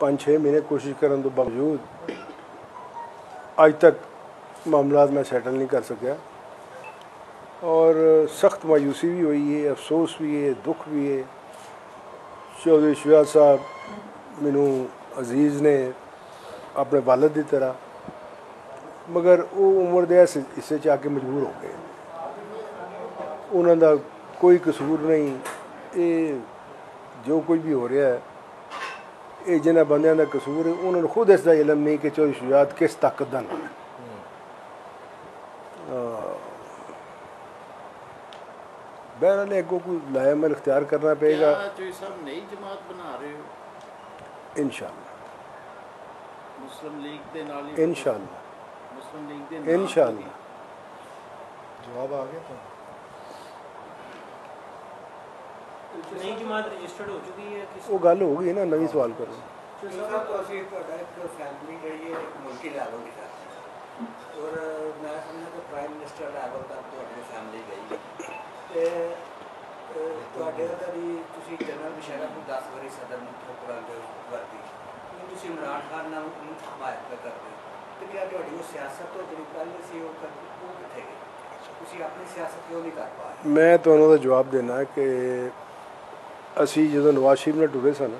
5-6 महीने कोशिश करने के बावजूद आज तक मामला मैं सेटल नहीं कर सकिया और सख्त मायूसी भी हुई है, अफसोस भी है, दुख भी है। चौधरी शुजात साहब मैनू अजीज़ ने अपने वालिद की तरह, मगर वो उम्र दे हिस्से च आके मजबूर हो गए। उन्होंने कोई कसूर नहीं, ये जो कुछ भी हो रहा है ये जिन्हें बंदियां का कसूर है। उन्होंने खुद इसका इलम नहीं कि चौधरी शुजात किस ताकत का नाम है। बहरहाल अगों कोई लायामल इख्तियार करना पड़ेगा। नई जमात बना रहे हो इंशाअल्लाह, मुस्लिम लीग के नाल इंशाअल्लाह, मुस्लिम लीग के इंशाअल्लाह। जवाब आ गया था। नई जमात रजिस्टर्ड हो चुकी है, वो गल हो गई ना, नवी सवाल करो। और मैं समझा कि प्राइम मिनिस्टर लैवल तक फैमिली गई जनरल मुशर्रफ को 10 वारी सदर वर्ती इमरान खान नाल हमायत करते तो क्या सियासत तो जी पहले से कितने गई अपनी सियासत क्यों नहीं कर पा रहे? मैं तो उन्होंने जवाब देना है कि असी जो नवाज शरीफ ने टुरे सन,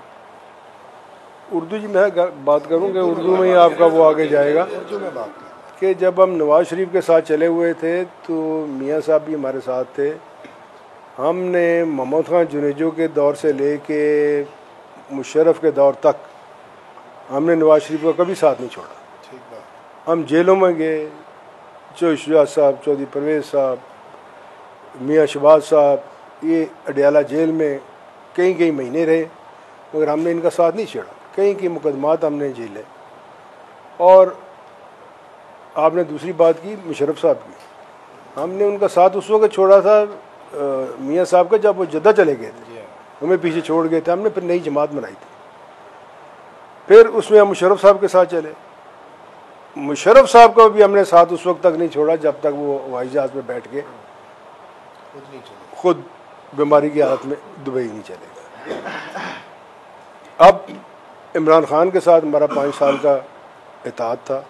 उर्दू जी मैं बात करूँगा, उर्दू में ही आपका वो आगे जाएगा कि जब हम नवाज शरीफ के साथ चले हुए थे तो मियाँ साहब भी हमारे साथ थे। हमने मोहम्मद खान जुनेजो के दौर से लेके मुशर्रफ के दौर तक हमने नवाज शरीफ का कभी साथ नहीं छोड़ा। हम जेलों में गए, चौधरी शुजात साहब, चौधरी परवेज़ साहब, मियाँ शहबाज साहब, ये अडयाला जेल में कई महीने रहे, मगर हमने इनका साथ नहीं छोड़ा। कई मुकदमात हमने झेले। और आपने दूसरी बात की मुशर्रफ साहब की, हमने उनका साथ उस वक्त छोड़ा था मियाँ साहब का जब वो जद्दा चले गए थे, हमें पीछे छोड़ गए थे। हमने फिर नई जमात बनाई थी, फिर उसमें हम मुशर्रफ साहब के साथ चले। मुशर्रफ साहब का भी हमने साथ उस वक्त तक नहीं छोड़ा जब तक वो हवाई जहाज़ में बैठ के खुद बीमारी की हालत में दुबई नहीं चले गए। अब इमरान खान के साथ हमारा 5 साल का इत्तेहाद था।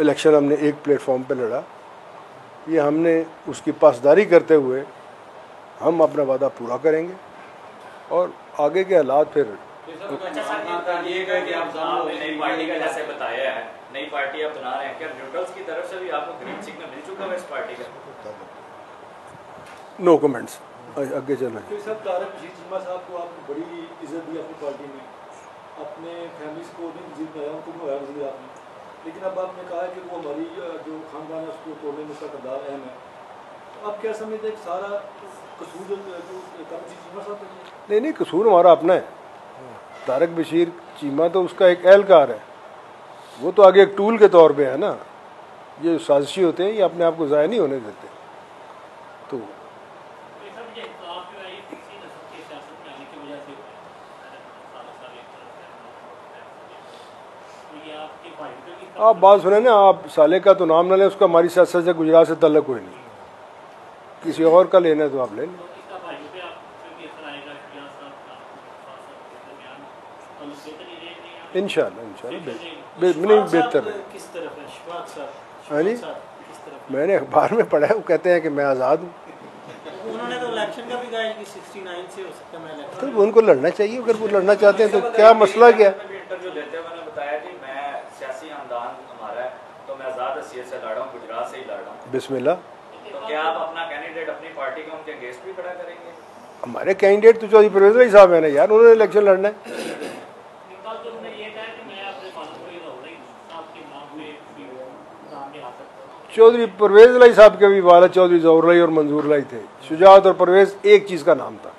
इलेक्शन हमने एक प्लेटफॉर्म पे लड़ा। ये हमने उसकी पासदारी करते हुए हम अपना वादा पूरा करेंगे और आगे के हालात फिर। नई पार्टी का जैसे बताया है, नई पार्टी आप बना रहे हैं, क्या न्यूट्रल्स की तरफ से भी आपको ग्रीन सिग्नल मिल चुका है इस पार्टी का? नो कमेंट्स, आगे चलना है। तारक चीमा साहब को आपने बड़ी इज्जत दी अपनी पार्टी में, अपने फैमिली को भी वजीर बनाया, उनको भी वजीर आपने, लेकिन अब आपने कहा है कि वो हमारी जो खानदान है उसको तोड़ने में उसका किरदार अहम है। आप क्या समझते हैं सारा कसूर जो तारक चीमा साहब? नहीं, कसूर हमारा अपना है। तारक बशीर चीमा तो उसका एक एहलकार है, वो तो आगे एक टूल के तौर पे है ना। ये साजिशी होते हैं, ये अपने आप को ज़ाया नहीं होने देते। तो आप बात सुने ना, आप साले का तो नाम ना लें, उसका हमारी सियासत से गुजरात से तल्लुक कोई नहीं, किसी और का लेना है तो आप ले लें। इंशाल्लाह बेहतर है। हाँ जी, मैंने अखबार में पढ़ा है, वो कहते हैं कि मैं आज़ाद हूँ। उन्होंने तो इलेक्शन का भी कहा है कि 69 से हो सकता है मैं इलेक्शन। तो उनको लड़ना चाहिए, अगर वो लड़ना चाहते हैं तो क्या मसला क्या? इंटरव्यू देते हुए मैंने बताया कि मैं सियासी खानदान हमारा है तो मैं आज़ाद हैसियत से लड़ रहा हूँ, गुजरात से ही लड़ रहा हूँ। बिस्मिल्लाह। तो क्या आप अपना कैंडिडेट अपनी पार्टी का उनके अगेंस्ट भी खड़ा करेंगे? हमारे कैंडिडेट तो चौधरी परवेज़ अली साहब है ना यार, उन्होंने इलेक्शन लड़ना है। चौधरी परवेज़ अली साहब के भी वाला चौधरी ज़ौहर अली और मंजूर अली थे। शुजात और परवेज़ एक चीज़ का नाम था।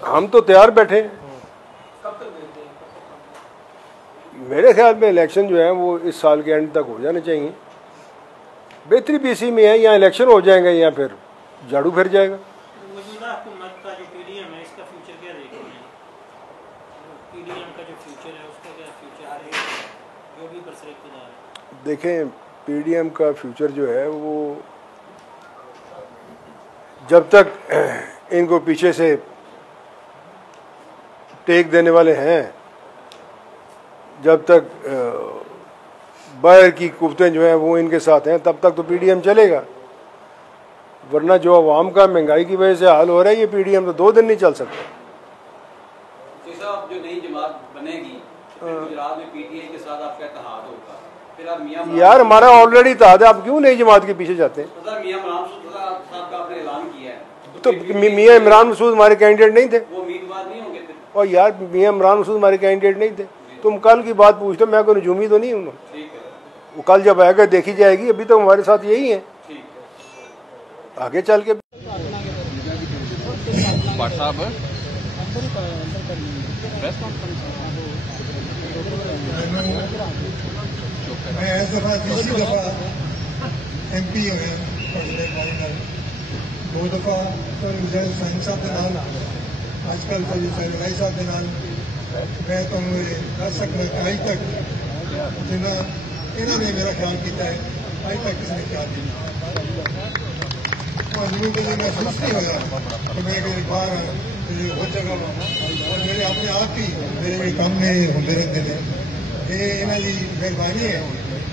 हम तो तैयार बैठे। मेरे ख्याल में इलेक्शन जो है वो इस साल के एंड तक हो जाने चाहिए। बेहतरी भी इसी में है, यहाँ इलेक्शन हो जाएंगे या फिर झाड़ू फिर जाएगा। देखें, पीडीएम का फ्यूचर जो है वो जब तक इनको पीछे से टेक देने वाले हैं, जब तक बाहर की कुव्वतें जो हैं वो इनके साथ हैं, तब तक तो PDM चलेगा। वरना जो अवाम का महंगाई की वजह से हाल हो रहा है, ये PDM तो 2 दिन नहीं चल सकता। साहब जो नई जमात बनेगी गुजरात में PTI के साथ आपका इत्तेहाद होगा, फिर आप मियां यार हमारा ऑलरेडी इत्तेहाद है, आप क्यों नई जमात के पीछे जाते हैं? मियां इमरान मसूद साहब का आपने ऐलान किया है, तो मियां इमरान मसूद हमारे कैंडिडेट नहीं थे। वो उम्मीदवार नहीं होंगे? और यार मियां इमरान मसूद हमारे कैंडिडेट नहीं थे। तुम कल की बात पूछते हो, मैं कोई नजूमी तो नहीं हूँ। ठीक है, वो कल जब आएगा देखी जाएगी, अभी तो हमारे साथ यही है। ठीक है। आगे चल के मैं इस दफा तीसरी दफा MP होया, 2 दफा तो साइंस साहब के नाल, आजकल तो राय साहब के नाल मैं तो दस सकता आज तक जिन्ना इन्होंने मेरा ख्याल किया है, आज तक किसी ने ख्याल नहीं। मैं महसूस नहीं होया कि मैं बाहर हो जगह और मेरे अपने आप ही मेरे काम में होते रहते हैं। ये इन्हों की मेहरबानी है।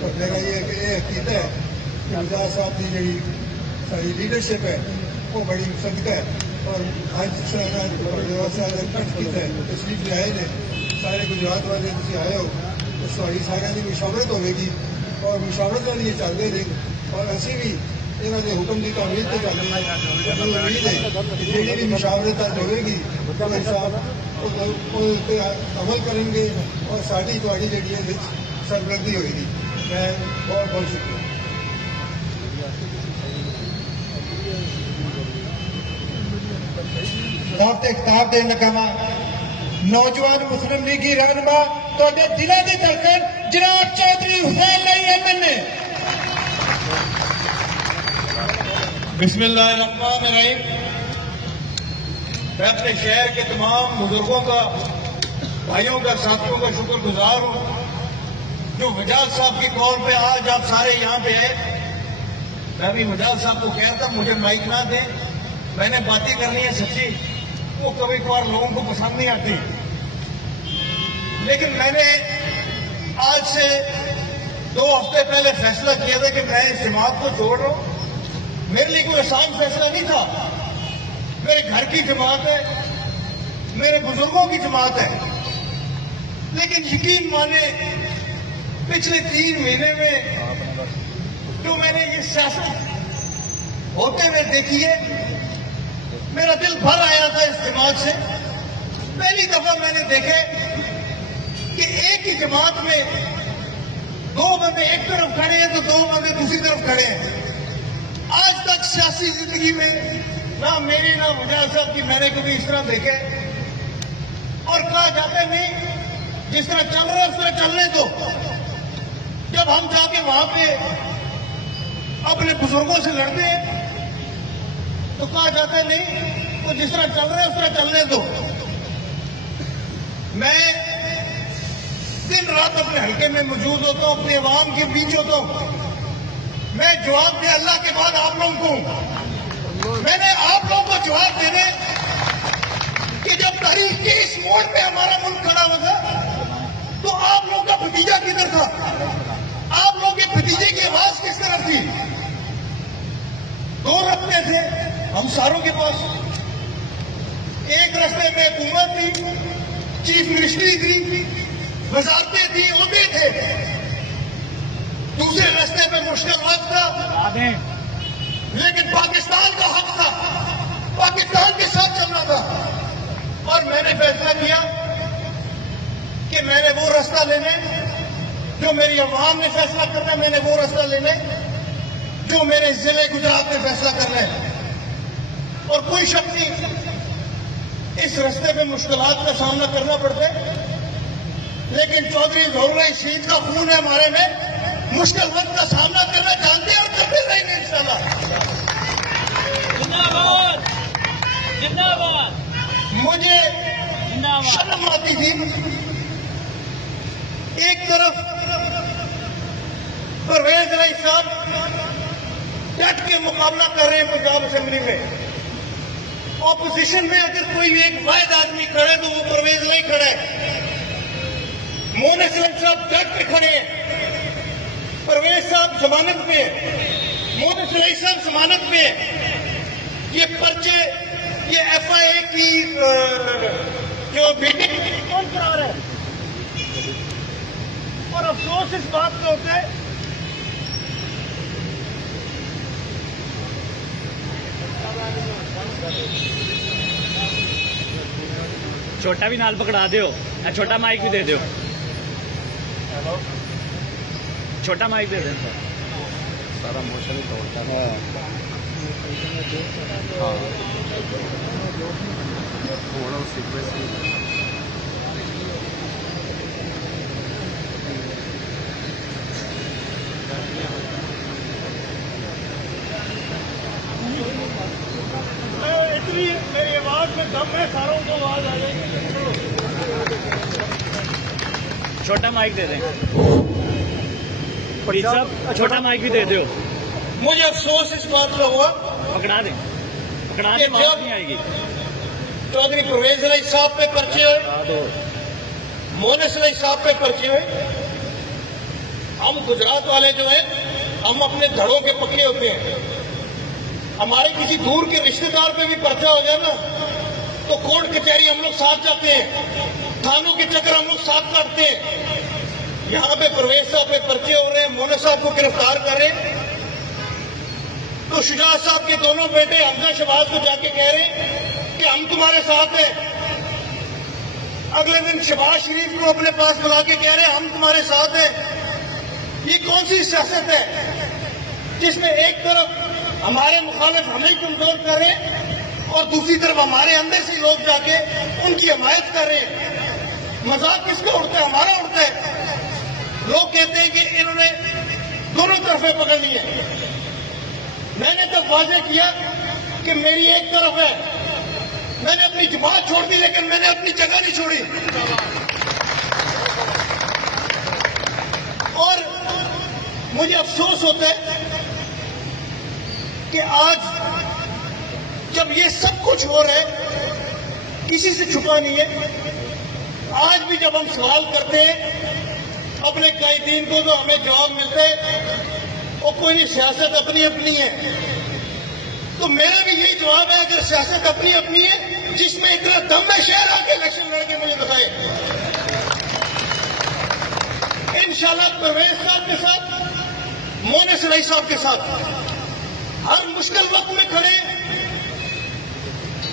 और मेरा ये अकीदा है कि गुजरात साहब की जी सारी लीडरशिप है वो बड़ी सदका है। और आज तशरीफ ले आए ने सारे गुजरात वाले तुम आए हो, तो सारी सारे की मुशावरत होगी और मुशावरत वाली ये चलते हैं। और असी भी इन्हों के हुक्म की तामीर तो चल रही है। उम्मीद है कि जी भी मुशावरत आज होगी भाई साहब अमल करेंगे और साड़ी थोड़ी जी सरबलंदी होगी। मैं बहुत बहुत शुक्रिया। किताब दे नकामा नौजवान मुस्लिम लीगी रहनुमा तो दिलों की धड़कन जनाब चौधरी हुसैन लाई MNA। बिस्मिल्लाहिर्रहमानिर्रहीम। मैं अपने शहर के तमाम बुजुर्गों का, भाइयों का, साथियों का शुक्रगुजार हूँ जो वजाद साहब की कॉल पे आज आप सारे यहाँ पे आए। मैं भी वजाद साहब को कहता मुझे माइक ना दें, मैंने बातें करनी है सच्ची, वो कभी कभार लोगों को पसंद नहीं आती। लेकिन मैंने आज से 2 हफ्ते पहले फैसला किया था कि मैं इस जमात को छोड़ रहा हूं। मेरे लिए कोई आसान फैसला नहीं था। मेरे घर की जमात है, मेरे बुजुर्गों की जमात है। लेकिन यकीन माने पिछले 3 महीने में जो मैंने ये सियासत होते हुए देखी है, मेरा दिल भर आया था इस जमात से। पहली दफा मैंने देखे कि एक ही जमात में 2 बंदे एक तरफ खड़े हैं तो 2 बंदे दूसरी तरफ खड़े हैं। आज तक सियासी जिंदगी में ना मेरी ना वजाद साहब की मैंने कभी इस तरह देखे। और कहा जाता नहीं जिस तरह चल रहा है उस तरह चलने दो। जब हम जाके वहां पे अपने बुजुर्गों से लड़ते हैं तो कहा जाता है नहीं तो जिस तरह चल रहा है उस तरह चलने दो। मैं दिन रात अपने हल्के में मौजूद होता हूं, अपने अवाम के बीच होता हूं। मैं जवाब दे अल्लाह के बाद आप लोगों को, मैंने आप लोगों को जवाब देने कि जब तारीख के इस मोड़ पे हमारा मुल्क खड़ा हुआ था तो आप लोगों का भतीजा किधर था? आप लोगों के भतीजे की आवाज किस तरफ थी? 2 रस्ते थे हम सारों के पास। एक रस्ते में हुकूमत थी, चीफ मिनिस्ट्री थी, वजारतें थी, ओहदे थे। दूसरे रास्ते पे मुश्किल वक्त था, लेकिन पाकिस्तान का हक था, पाकिस्तान के साथ चलना था। और मैंने फैसला किया कि मैंने वो रास्ता लेने जो मेरी अवाम ने फैसला करना, मैंने वो रास्ता लेने जो मेरे जिले गुजरात में फैसला करना है। और कोई शक नहीं इस रास्ते पे मुश्किलात का सामना करना पड़ता है, लेकिन चौधरी ज़हुरुल्लाह शहीद का खून है हमारे में। मुश्किल वक्त का सामना करना जानते हैं और करते रहेंगे इंशाल्लाह। जिंदाबाद जिंदाबाद। मुझे शर्म आती थी, एक तरफ परवेज राय साहब डट के मुकाबला कर रहे हैं पंजाब असेंबली में। ऑपोजिशन में अगर कोई एक वाहिद आदमी खड़े तो वो परवेज राय नहीं खड़ा है, मोहन असलम साहब ट्रक पे खड़े हैं, परवेज साहब जमानत पे है, मोहन असलम साहब जमानत पे है। ये पर्चे, ये FIA की जो मीटिंग कौन करा रहा है? और अफसोस इस बात पे होता है छोटा भी नाल पकड़ा दो, छोटा माइक भी दे दो, छोटा माइक दे दे। सारा मोशन ही तोड़ता है। थोड़ा सीक्वेंस इतनी मेरी आवाज में दम है, सारों को आवाज आ जाएगी। छोटा माइक दे दें प्लीज साहब, छोटा माइक भी दे दो। मुझे अफसोस इस बात का हुआ, पकड़ा दे, पकड़ा दे, आवाज नहीं आएगी। चौधरी परवेज अली साहब पे पर्चे हुए, मोहन असलम साहब पे पर्चे हुए। हम गुजरात वाले जो हैं, हम अपने धड़ों के पक्के होते हैं। हमारे किसी दूर के रिश्तेदार पे भी पर्चा हो जाए ना, तो कोर्ट कचहरी हम लोग साथ जाते हैं, थानों के चक्कर हम लोग साथ काटते हैं। यहाँ पे परवेज साहब पे पर्चे हो रहे हैं, मोहन साहब को गिरफ्तार कर रहे हैं, तो शुजात साहब के दोनों बेटे हमजा शहबाज को जाके कह रहे हैं कि हम तुम्हारे साथ हैं। अगले दिन शहबाज शरीफ को अपने पास बुला के कह रहे हैं हम तुम्हारे साथ हैं। ये कौन सी सियासत है जिसमें एक तरफ हमारे मुखालिफ हमें कमजोर कर रहे हैं और दूसरी तरफ हमारे अंदर से लोग जाके उनकी हमायत कर रहे हैं? मजाक किसका उड़ता है? हमारा उड़ता है। लोग कहते हैं कि इन्होंने दोनों तरफें पकड़ ली है। मैंने तो वाजे किया कि मेरी एक तरफ है, मैंने अपनी जमात छोड़ दी, लेकिन मैंने अपनी जगह नहीं छोड़ी। और मुझे अफसोस होता है कि आज जब ये सब कुछ हो रहा है, किसी से छुपा नहीं है। आज भी जब हम सवाल करते हैं अपने कायदीन को, तो हमें जवाब मिलता है और कोई नहीं, सियासत अपनी अपनी है। तो मेरा भी यही जवाब है, अगर सियासत अपनी अपनी है, जिसमें इतना दम है, शहर आके इलेक्शन लड़के मुझे बताए। इंशाल्लाह परवेज साहब के साथ, मोहन असलम साहब के साथ हर मुश्किल वक्त में खड़े,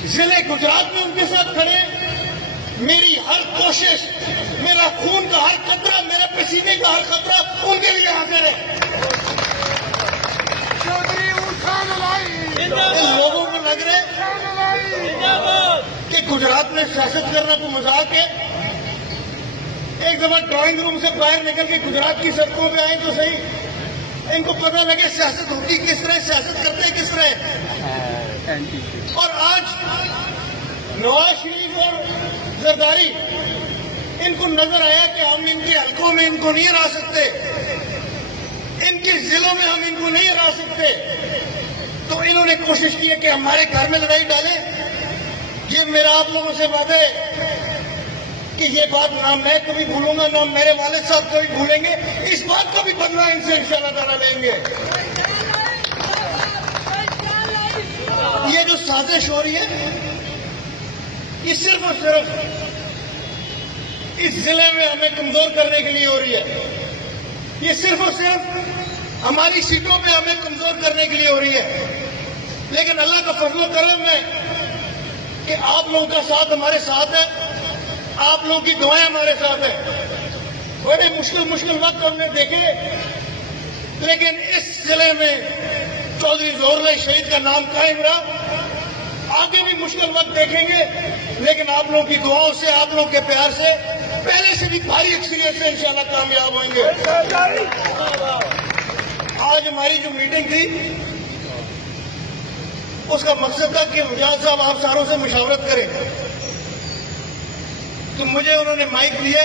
जिले गुजरात में उनके साथ खड़े। मेरी हर कोशिश, मेरा खून का हर खतरा, मेरे पसीने का हर खतरा उनके लिए हाजिर है। इन लोगों को लग रहा है कि गुजरात में सियासत करना तो मजाक है। एक दफा ड्राइंग रूम से बाहर निकल के गुजरात की सड़कों पे आए तो सही, इनको पता लगे सियासत होती किस तरह, सियासत करते किस तरह। और आज नवाज शरीफ और जरदारी, इनको नजर आया कि हम इनके हलकों में इनको नहीं हरा सकते, इनके जिलों में हम इनको नहीं हरा सकते, तो इन्होंने कोशिश की है कि हमारे घर में लड़ाई डालें। ये मेरा आप लोगों से वादा है कि ये बात ना मैं कभी भूलूंगा, ना मेरे वालिद साहब कभी भूलेंगे। इस बात का भी बदला इनसे इंशाअल्लाह ताला लेंगे। ये जो साजिश हो रही है, ये सिर्फ और सिर्फ इस जिले में हमें कमजोर करने के लिए हो रही है। ये सिर्फ और सिर्फ हमारी सीटों में हमें कमजोर करने के लिए हो रही है। लेकिन अल्लाह का फजल करम है कि आप लोगों का साथ हमारे साथ है, आप लोगों की दुआएं हमारे साथ है। बड़े मुश्किल वक्त हमने देखे, लेकिन इस जिले में चौधरी जोहर शहीद का नाम कायम रहा। आगे भी मुश्किल वक्त देखेंगे, लेकिन आप लोगों की दुआओं से, आप लोगों के प्यार से, पहले से भी भारी अक्सरियत से इंशाल्लाह कामयाब होंगे। आज हमारी जो मीटिंग थी, उसका मकसद था कि मुजाहिद साहब आप सारों से मुशावरत करें। तो मुझे उन्होंने माइक दिया,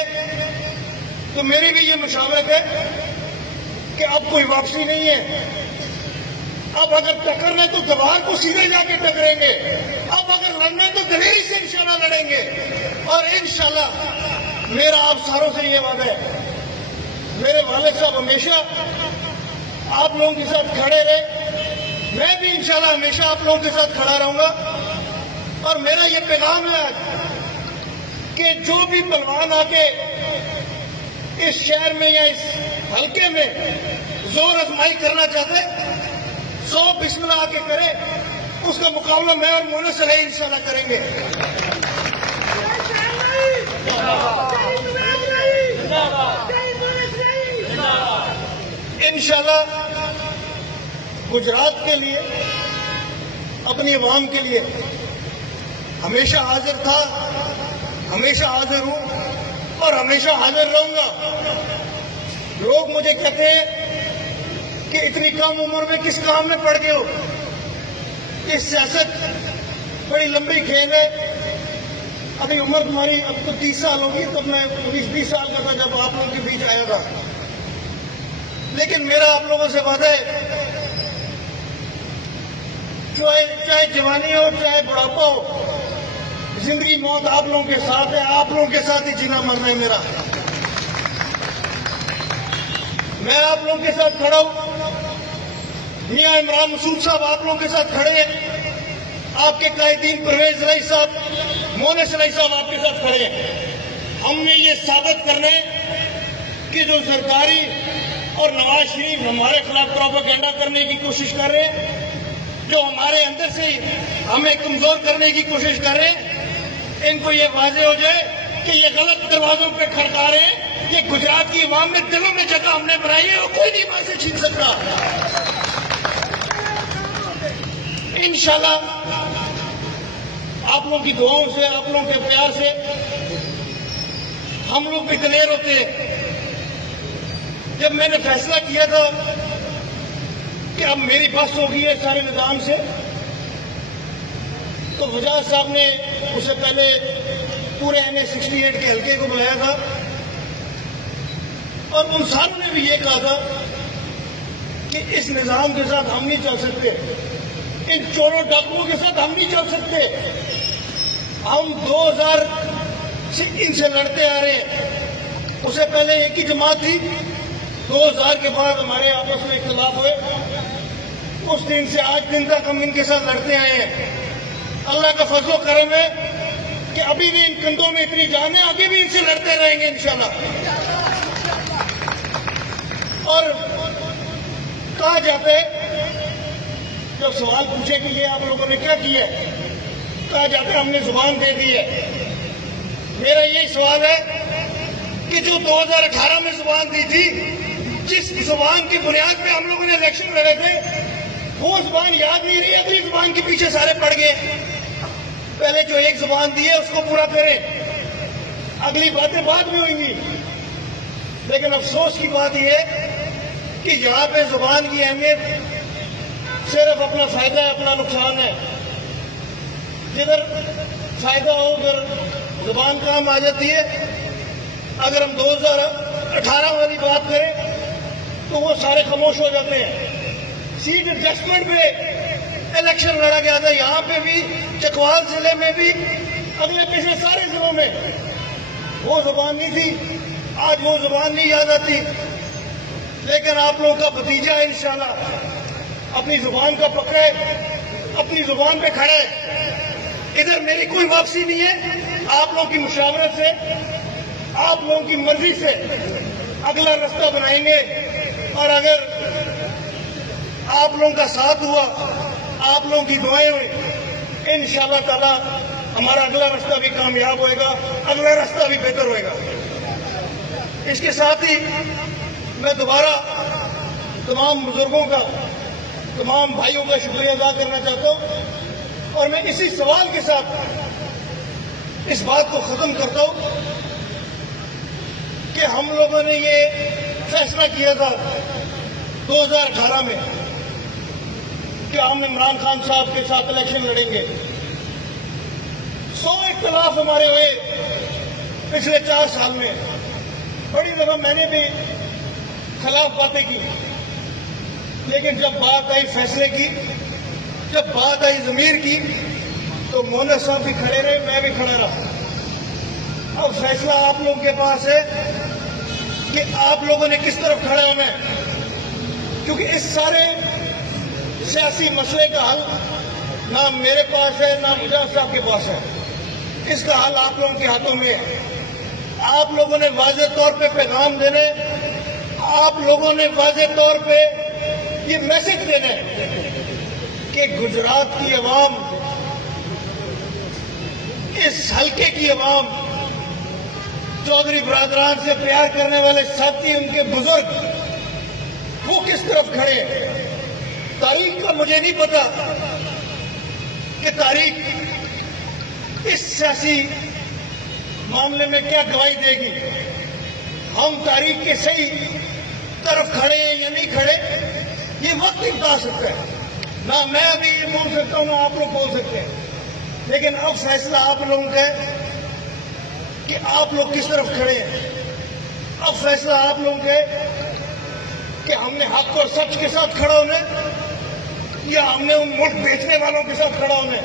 तो मेरी भी ये मुशावरत है कि अब कोई वापसी नहीं है। अब अगर टकरना तो दीवार को सीधे जाके टकरेंगे, अब अगर लड़ना तो दलेरी से इंशाल्लाह लड़ेंगे। और इंशाल्लाह मेरा आप सारों से ये वादा है, मेरे वालिद साहब हमेशा आप लोगों के साथ खड़े रहे, मैं भी इंशाल्लाह हमेशा आप लोगों के साथ खड़ा रहूंगा। और मेरा ये पैगाम है आज कि जो भी पहलवान आके इस शहर में या इस हल्के में जोर आजमाई करना चाहते, 100 बिस्मिल्लाह आके करे, उसका मुकाबला मैं और मोने से इंशाल्लाह करेंगे। इंशाल्लाह गुजरात के लिए, अपनी आवाम के लिए हमेशा हाजिर था, हमेशा हाजिर हूं और हमेशा हाजिर रहूंगा। लोग मुझे कहते हैं कि इतनी कम उम्र में किस काम में पड़ गए हो, इस सियासत बड़ी लंबी खेल है। अभी उम्र तुम्हारी अब तो 30 साल होगी, तब मैं 19-20 साल का था जब आप लोगों के बीच आया था। लेकिन मेरा आप लोगों से वादा है, चाहे जवानी हो चाहे बुढ़ापा हो, जिंदगी मौत आप लोगों के साथ है, आप लोगों के साथ ही जीना मरना है मेरा। मैं आप लोगों के साथ खड़ा हूं। मियां इमरान मसूद साहब आप लोगों के साथ खड़े हैं, आपके कायदीन परवेज रईस साहब, मोने रईस साहब आपके साथ खड़े हैं। हमने ये साबित करना है कि जो सरकारी और नवाज शरीफ हमारे खिलाफ प्रोपेगेंडा करने की कोशिश कर रहे हैं, जो हमारे अंदर से हमें कमजोर करने की कोशिश कर रहे हैं, इनको ये वाजे हो जाए कि ये गलत दरवाजों पे खड़का रहे हैं। ये गुजरात की आवाम में दिलों में जगह हमने बनाई है और कोई नहीं वहां से छीन सकता। इंशाल्लाह आप लोगों की दुआओं से, आप लोगों के प्यार से हम लोग भी दिलेर होते हैं। जब मैंने फैसला किया था कि अब मेरी बस हो गई है सारे निजाम से, तो वजाद साहब ने उससे पहले पूरे NA-68 के हल्के को बुलाया था और उन सारों ने भी ये कहा था कि इस निजाम के साथ हम नहीं चल सकते, इन चोरों डाकुओं के साथ हम नहीं चल सकते। हम 2000 से इनसे लड़ते आ रहे हैं, उससे पहले एक ही जमात थी, 2000 के बाद हमारे आपस में इख्तिलाफ हुए, उस दिन से आज दिन तक हम इनके साथ लड़ते आए हैं। अल्लाह का फजलो करम है कि अभी भी इन कंधों में इतनी जान है, आगे भी इनसे लड़ते रहेंगे इंशाल्लाह। और कहा जाता है, जब सवाल पूछे कि ये आप लोगों ने क्या किया, कहा जाता है हमने जुबान दे दी है। मेरा यही सवाल है कि जो 2018 में जुबान दी थी, जिस जुबान की बुनियाद पे हम लोगों ने इलेक्शन लड़े थे, वो जुबान याद नहीं रही, अगली जुबान के पीछे सारे पड़ गए। पहले जो एक जुबान दी है उसको पूरा करें, अगली बातें बाद में होंगी। लेकिन अफसोस की बात यह है कि यहाँ पे जुबान की अहमियत सिर्फ अपना फायदा है, अपना नुकसान है। जिधर फायदा हो उधर जुबान काम आ जाती है। अगर हम 2018 वाली बात करें तो वो सारे खामोश हो जाते हैं। सीट एडजस्टमेंट पे इलेक्शन लड़ा गया था, यहाँ पे भी, चकवाल जिले में भी, अगले पिछले सारे जिलों में वो जुबान नहीं थी। आज वो जुबान नहीं याद आती। लेकिन आप लोगों का भतीजा इंशाल्लाह अपनी जुबान का पकड़े, अपनी जुबान पे खड़े। इधर मेरी कोई वापसी नहीं है। आप लोगों की मुशावरत से, आप लोगों की मर्जी से अगला रास्ता बनाएंगे। और अगर आप लोगों का साथ हुआ, आप लोगों की दुआएं हुई, इंशाअल्लाह ताला हमारा अगला रास्ता भी कामयाब होएगा, अगला रास्ता भी बेहतर होएगा। इसके साथ ही मैं दोबारा तमाम बुजुर्गों का, तमाम भाइयों का शुक्रिया अदा करना चाहता हूं। और मैं इसी सवाल के साथ इस बात को खत्म करता हूं कि हम लोगों ने ये फैसला किया था 2018 में कि हम इमरान खान साहब के साथ इलेक्शन लड़ेंगे। 100 इख्तिलाफ हमारे हुए पिछले 4 साल में। बड़ी दफा मैंने भी खिलाफ बातें की, लेकिन जब बात आई फैसले की, जब बात आई जमीर की, तो मोहन साहब भी खड़े रहे, मैं भी खड़ा रहा। अब फैसला आप लोगों के पास है कि आप लोगों ने किस तरफ खड़ा होना है, क्योंकि इस सारे सियासी मसले का हल ना मेरे पास है ना मुजाहिद साहब के पास है। इसका हल आप लोगों के हाथों में है। आप लोगों ने वाज़ेह तौर पे पैगाम देने, आप लोगों ने वाज़ेह तौर पे ये मैसेज देने कि गुजरात की अवाम, इस हल्के की अवाम, चौधरी बरादरान से प्यार करने वाले साथी, उनके बुजुर्ग, वो किस तरफ खड़े। तारीख का मुझे नहीं पता कि तारीख इस सियासी मामले में क्या गवाही देगी। हम तारीख के सही तरफ खड़े हैं या नहीं खड़े, ये वक्त ही बता सकता है। ना मैं अभी ये बोल सकता हूं, ना आप लोग बोल सकते हैं। लेकिन अब फैसला आप लोगों का है कि आप लोग किस तरफ खड़े हैं। अब फैसला आप लोगों का है कि हमने हक और सच के साथ खड़ा होना या हमने उन मुल्क बेचने वालों के साथ खड़ा होना।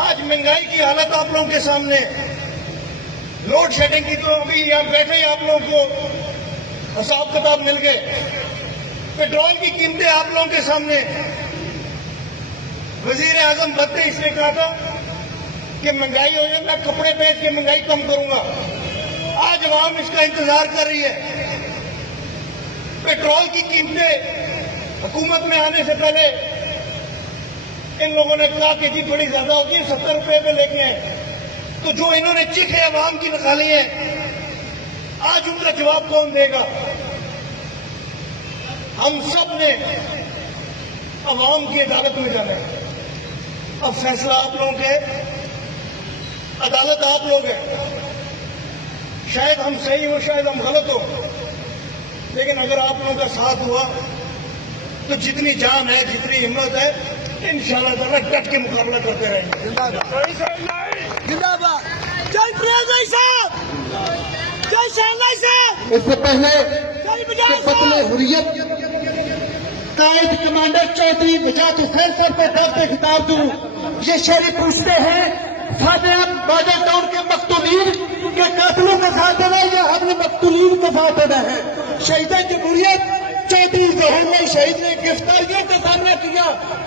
आज महंगाई की हालत आप लोगों के सामने है। लोड शेडिंग की तो अभी यहां बैठे ही आप लोगों को हिसाब किताब मिल गए। पेट्रोल की कीमतें आप लोगों के सामने। वजीर आजम बनते इसने कहा था कि महंगाई हो जाए, मैं कपड़े बेच के महंगाई कम करूंगा। आज अवाम इसका इंतजार कर रही है। पेट्रोल की कीमतें हुकूमत में आने से पहले इन लोगों ने कहा कि जी बड़ी ज्यादा होगी, 70 रुपए पे लेके आए। तो जो इन्होंने चीखें अवाम की निकाली है, आज उनका जवाब कौन देगा। हम सब ने अवाम की अदालत में जाना है। अब फैसला आप लोगों के, अदालत आप लोग है। शायद हम सही हो, शायद हम गलत हो, लेकिन अगर आप लोगों का साथ हुआ तो जितनी जान है, जितनी हिम्मत है, इंशाअल्लाह ताला डट के मुकाबला करते रहेंगे। जिंदाबाद। जय प्रिया साहब, जय शाहलाई साहब। इससे पहले पतले हुर्रियत कायद कमांडर चौधरी वजात हुसैन साहब को दावते खिताब दूं। ये शहरी पूछते हैं, सादिक बादल टाउन के मकतूलीन के कातिलों का साथ देना या हमने मकतूलीन का साथ देना है। शहीद जमहूरियत चौधरी जहर में शहीद ने गिरफ्तारियों का सामना किया,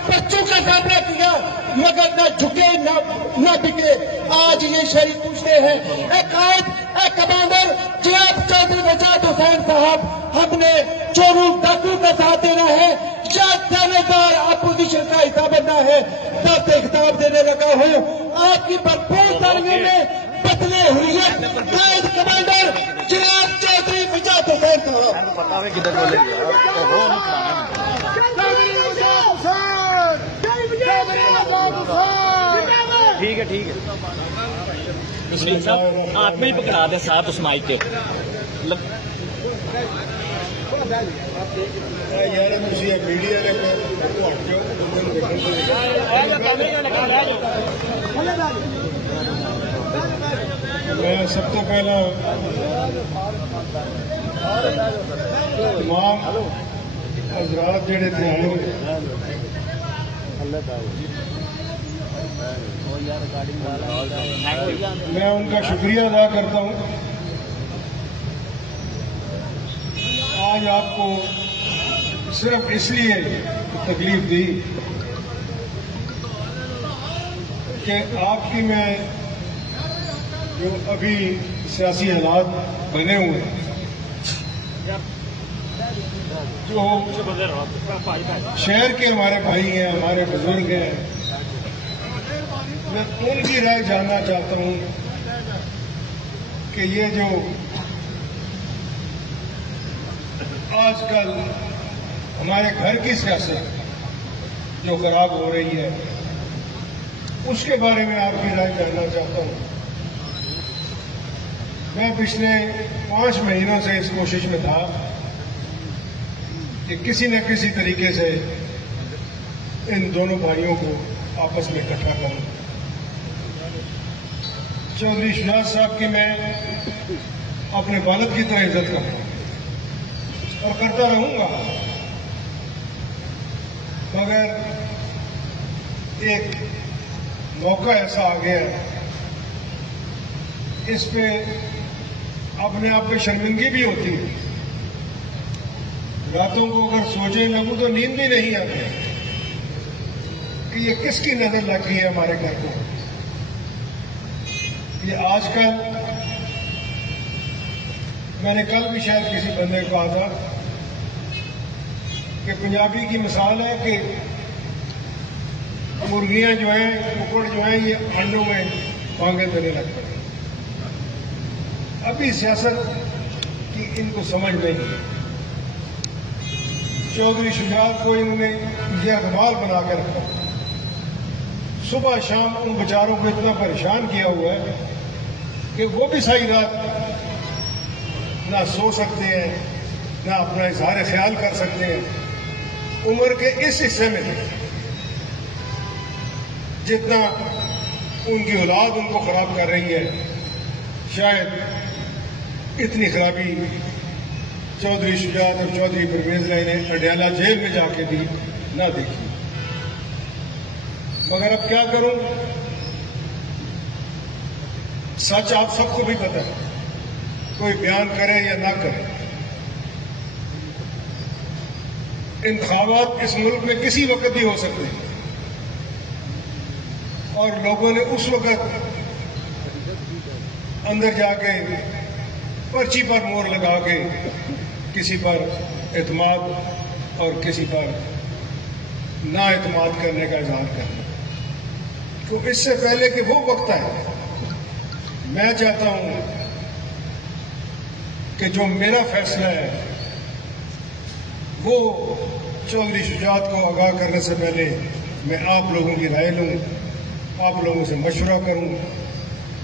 बच्चों का सामना किया, मगर न झुके न बिके। आज ये शहीद पूछते हैं, ए कायद, ए कमांडर, जनाब चौधरी वजात हुसैन साहब, हमने चोरों डाकू का साथ देना है या थानेदार अपोजिशन का हिस्सा बनना है। तब खिताब देने लगा हूँ आपकी भरपूर तालियों में बदले हुर्रियत कायद कमांडर जनाब चौधरी वजात हुसैन साहब। बतावे किधर बोलेंगे। ठीक है, ठीक है। साहब आप में ही पकड़ा दे साथ उस माइक के। यार मीडिया ने मैं सब तो पहला तमाम हजरात जेड़े थे आए, मैं उनका शुक्रिया अदा करता हूँ। आज आपको सिर्फ इसलिए तकलीफ दी कि आपकी मैं जो अभी सियासी हालात बने हुए हैं, जो शहर के हमारे भाई हैं, हमारे बुजुर्ग हैं, मैं उनकी राय जानना चाहता हूं कि ये जो आजकल हमारे घर की सियासत जो खराब हो रही है, उसके बारे में आपकी राय जानना चाहता हूं। मैं पिछले 5 महीनों से इस कोशिश में था कि किसी न किसी तरीके से इन दोनों भाइयों को आपस में इकट्ठा करूं। चौधरी शहजाद साहब की मैं अपने वालिद की तरह इज्जत करता हूं और करता रहूंगा, मगर एक मौका ऐसा आ गया इस पे अपने आप पे शर्मिंदगी भी होती है। रातों को अगर सोचे लगूं तो नींद भी नहीं आती कि ये किसकी नजर लग गई है हमारे घर को। ये आजकल, मैंने कल भी शायद किसी बंदे को कहा था कि पंजाबी की मिसाल है कि मुर्गियां जो हैं, कुकड़ जो हैं, ये अंडों में पांगे देने लगते हैं। अभी सियासत की इनको समझ नहीं है। चौधरी शुजात को इन्होंने ये अखबार बना कर रखा, सुबह शाम उन बेचारों को इतना परेशान किया हुआ है कि वो भी सारी रात ना सो सकते हैं, ना अपना इजहार ख्याल कर सकते हैं। उम्र के इस हिस्से में जितना उनकी औलाद उनको खराब कर रही है, शायद इतनी खराबी चौधरी शुजात और चौधरी परवेज लाई ने अडयाला जेल में जाके भी ना देखी। मगर अब क्या करूं, सच आप सबको भी पता है, कोई बयान करे या ना करे। इंतखाबात इस मुल्क में किसी वक्त भी हो सकते हैं और लोगों ने उस वक्त अंदर जाके पर्ची पर मोहर लगा के किसी पर एतमाद और किसी पर ना एतमाद करने का इजहार करना। तो इससे पहले कि वो वक्त आए, मैं चाहता हूं कि जो मेरा फैसला है वो चौधरी शुजात को आगाह करने से पहले मैं आप लोगों की राय लूं, आप लोगों से मशवरा करूं।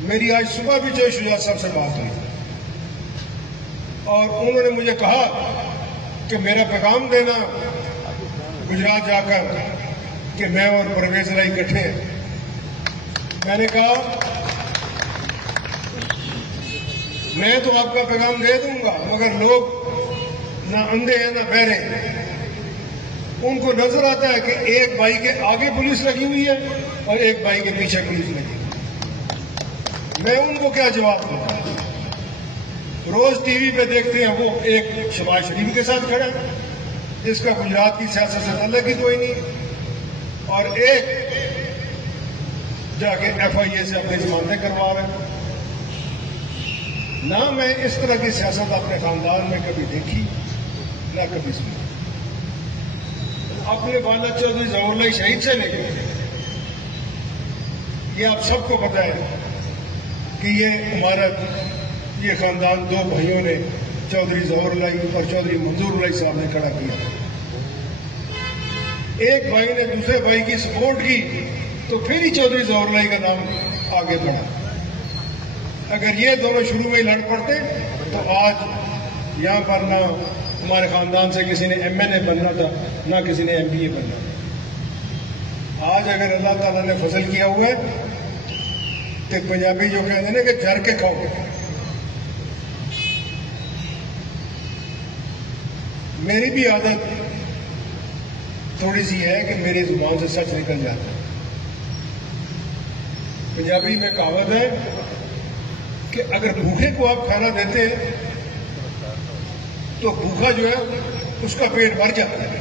मेरी आज सुबह भी चौधरी शुजात साहब से बात हुई और उन्होंने मुझे कहा कि मेरा पैगाम देना गुजरात जाकर कि मैं और परवेज लाई इकट्ठे हैं। मैंने कहा मैं तो आपका पैगाम दे दूंगा, मगर लोग ना अंधे हैं ना बहरे हैं। उनको नजर आता है कि एक भाई के आगे पुलिस लगी हुई है और एक भाई के पीछे पुलिस लगी हुई है। मैं उनको क्या जवाब दूं? रोज टीवी पे देखते हैं वो एक शहबाज शरीफ के साथ खड़ा है जिसका गुजरात की सियासत से अलग ही कोई नहीं, और एक जाके FIA से अपनी जमानतें करवा रहे हैं। ना मैं इस तरह की सियासत अपने खानदान में कभी देखी ना कभी सुनी। अपने वाला चौधरी जहूरुल्लाह शहीद से लेकर ये आप सबको पता है कि ये हमारा ये खानदान दो भाइयों ने, चौधरी जहूरुल्लाह और चौधरी मंजूरुल्लाह साहब ने खड़ा किया। एक भाई ने दूसरे भाई की सपोर्ट की तो फिर ही चौधरी जहूरुल्लाह का नाम आगे बढ़ा। अगर ये दोनों शुरू में ही लड़ पड़ते तो आज यहाँ पर ना हमारे खानदान से किसी ने MLA बनना था, ना किसी ने MBA बनना था। आज अगर अल्लाह ताला ने फसल किया हुआ है तो पंजाबी जो कहते हैं ना कि घर के खाओ। मेरी भी आदत थोड़ी सी है कि मेरी जुबान से सच निकल जाता है। पंजाबी में कहावत है कि अगर भूखे को आप खाना देते हैं तो भूखा जो है उसका पेट भर जाता है,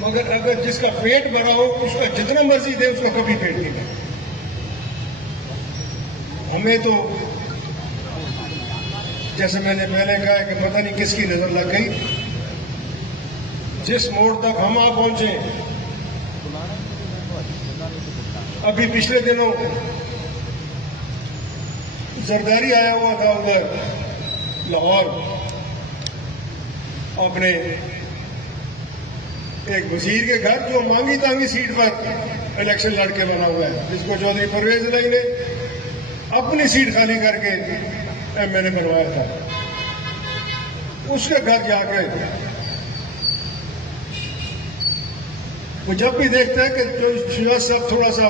मगर अगर जिसका पेट भरा हो उसका जितना मर्जी दे उसका कभी पेट नहीं भरता। हमें तो जैसे मैंने पहले कहा कि पता नहीं किसकी नजर लग गई, जिस मोड़ तक हम आ पहुंचे। अभी पिछले दिनों जरदारी आया हुआ था उधर लाहौर, अपने एक वजीर के घर जो मांगी तांगी सीट पर इलेक्शन लड़के बना हुआ है, जिसको चौधरी परवेज लाई ने अपनी सीट खाली करके MLA बनवाया था। उसके घर जाकर वो जब भी देखता है कि शुजात साहब थोड़ा सा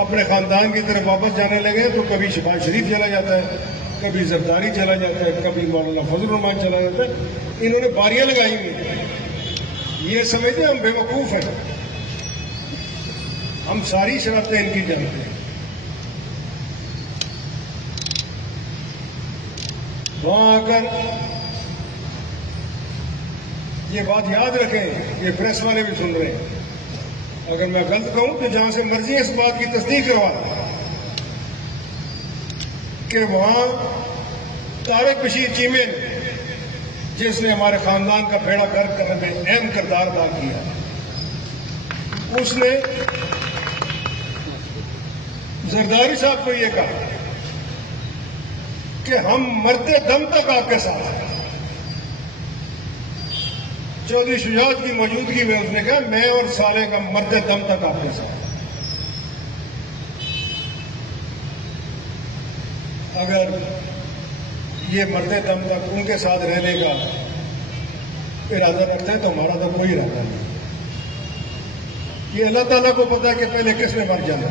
अपने खानदान की तरफ वापस जाने लगे तो कभी शहबाज शरीफ चला जाता है, कभी जरदारी चला जाता है, कभी मौलाना फजल रहमान चला जाता है। इन्होंने बारियां लगाई हुई, ये समझते हम बेवकूफ हैं। हम सारी शरारतें इनकी जानते हैं। वहां आकर ये बात याद रखें, ये प्रेस वाले भी सुन रहे हैं, अगर मैं गलत कहूं तो जहां से मर्जी इस बात की तस्दीक करवा कि वहां तारिक बशीर चीमे ने, जिसने हमारे खानदान का बेड़ा गर्क करने में अहम किरदार अदा किया, उसने जरदारी साहब को यह कहा कि हम मरते दम तक आपके साथ हैं। चौधरी शुजात की मौजूदगी में उसने कहा मैं और साले का मरते दम तक आपके साथ। अगर ये मरते दम तक उनके साथ रहने का इरादा रखते हैं तो हमारा तो कोई इरादा नहीं। ये अल्लाह ताला को पता है कि पहले किसने मर जाना।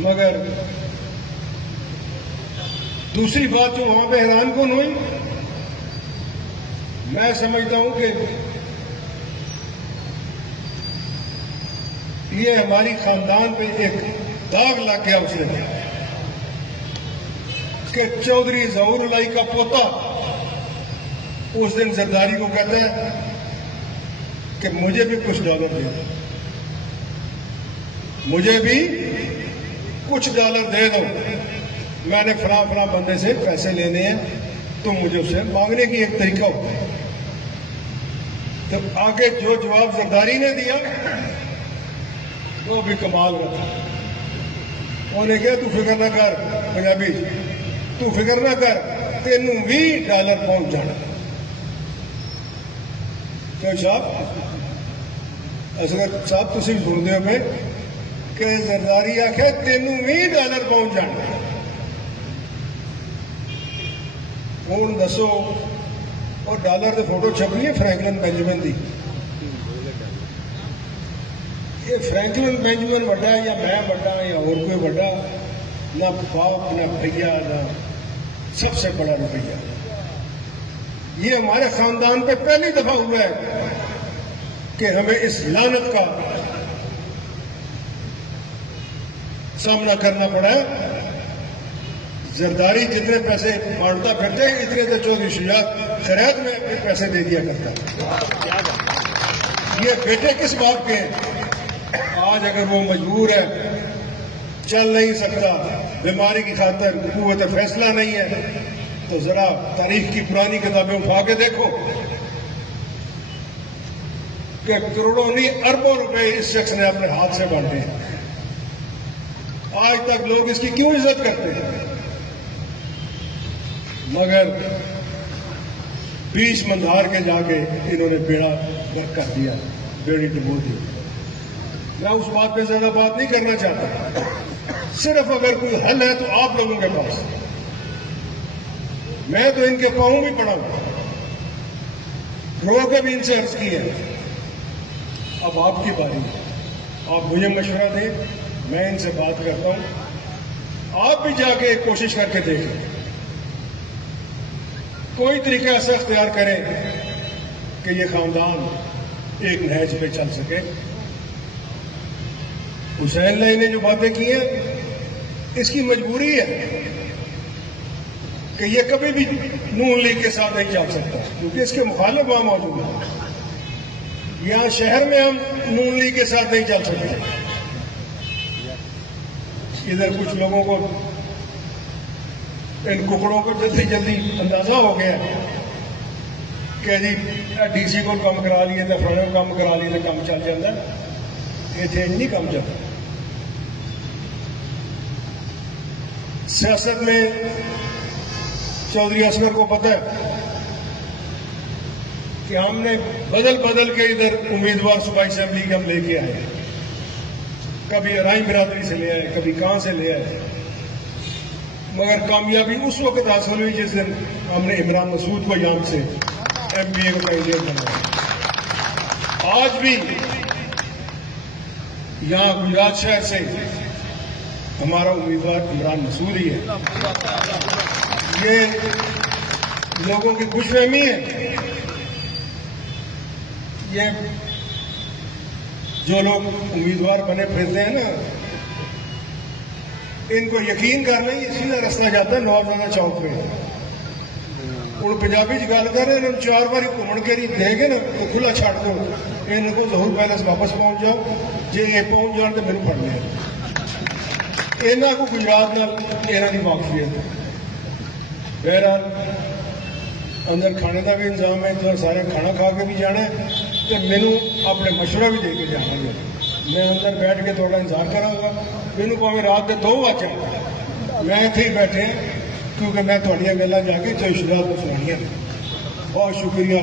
मगर दूसरी बात जो वहां पे हैरान कौन हुई, मैं समझता हूं कि ये हमारी खानदान पे एक दाग लग गया उसने कि चौधरी ज़हूरुल्लाह का पोता उस दिन जरदारी को कहता है कि मुझे भी कुछ डॉलर दे दो, मुझे भी कुछ डॉलर दे दो, मैंने फला फला बंदे से पैसे लेने हैं, तो मुझे उससे मांगने की एक तरीका होता है। तो आगे जो जवाब जरदारी ने दिया वो भी कमाल का था। उन्हें क्या तू फिक्र ना कर पंजाबी, तू फिक्र ना कर, तेनू भी डॉलर पहुंच जाना। तो साहब असगर साहब तुम सुनते हो पे कि जरदारी आखे तेनू भी डॉलर पहुंच जाना। हूं दसो और डॉलर की फोटो छपी है फ्रैंकलिन बेंजामिन की। ये फ्रैंकलिन बेंजामिन वड्डा या मैं वड्डा या और कोई वड्डा, ना बाप ना भैया ना सबसे बड़ा रुपया। ये हमारे खानदान पे पहली दफा हुआ है कि हमें इस लानत का सामना करना पड़ा है। जरदारी जितने पैसे बांटता फिरते इतने तो चौधरी शुजात खैरात में अपने पैसे दे दिया करता। ये बेटे किस बाप के आज अगर वो मजबूर है, चल नहीं सकता, बीमारी की खातर कुव्वत फैसला नहीं है, तो जरा तारीख की पुरानी किताबें उठा के देखो कि करोड़ों नहीं अरबों रुपए इस शख्स ने अपने हाथ से बांटे हैं। आज तक लोग इसकी क्यों इज्जत करते हैं? मगर 20 मंदार के जाके इन्होंने बेड़ा गर्क कर दिया, बेड़ी डुबो दी। मैं उस बात पे ज्यादा बात नहीं करना चाहता। सिर्फ अगर कोई हल है तो आप लोगों के पास, मैं तो इनके पांव भी पड़ा हूं, रो के भी इनसे अर्ज की है। अब आपकी बारी है, आप मुझे मशवरा दें, मैं इनसे बात करता हूं। आप भी जाके कोशिश करके देखें, कोई तरीका ऐसा अख्तियार करें कि ये खानदान एक नहज पे चल सके। हुसैन लाई ने जो बातें की हैं, इसकी मजबूरी है कि ये कभी भी नून लीग के साथ नहीं चल सकता, क्योंकि इसके मुखालिफ वहां मौजूद है। यहां शहर में हम नून लीग के साथ नहीं चल सकते। इधर कुछ लोगों को, इन कुकड़ों को जल्दी जल्दी अंदाजा हो गया कि जी डीसी को कम करा लिए तो फलाने को कम करा लिए तो काम चल जाता। इतने नहीं काम चलता। सियासत में चौधरी असगर को पता है कि हमने बदल बदल के इधर उम्मीदवार सूबाई असेंबली के हम लेके आए, कभी अराई बिरादरी से ले आए, कभी कहां से ले आए, मगर कामयाबी उस वक्त हासिल हुई जिस दिन हमने इमरान मसूद को यहां से MPA को कैंडिडेट बनाया। आज भी यहां गुजरात शहर से हमारा उम्मीदवार इमरान मसूद ही है। ये लोगों की खुशफहमी है। ये जो लोग उम्मीदवार बने फिरते हैं ना, इनको यकीन करना ही सीधा रास्ता जाता है नवाबजादा चौक पे। हूँ पंजाबी च गल कर रहे 4 बार घूमन के देगे ना तो खुला छड़ दो, इनको जहूर पैलेस वापस पहुंच जाओ, जे पहुंच जान तो मैनू फड़ लिया। इन्हों को गुजरात नाल की वाकफियत। बहरहाल अंदर खाने का भी इंतजाम है, तो सारे खाना खा के भी जाना है, तो मैनू अपने मशवरा भी दे के जाना। मैं अंदर बैठ के थोड़ा इंतजार करांगा, मैनू भावें रात के 2 बज जाए, मैं इत्थे ही बैठे क्योंकि मैं थोड़ियां गल्लां जाके तो इशरात को सुनानियां। बहुत शुक्रिया।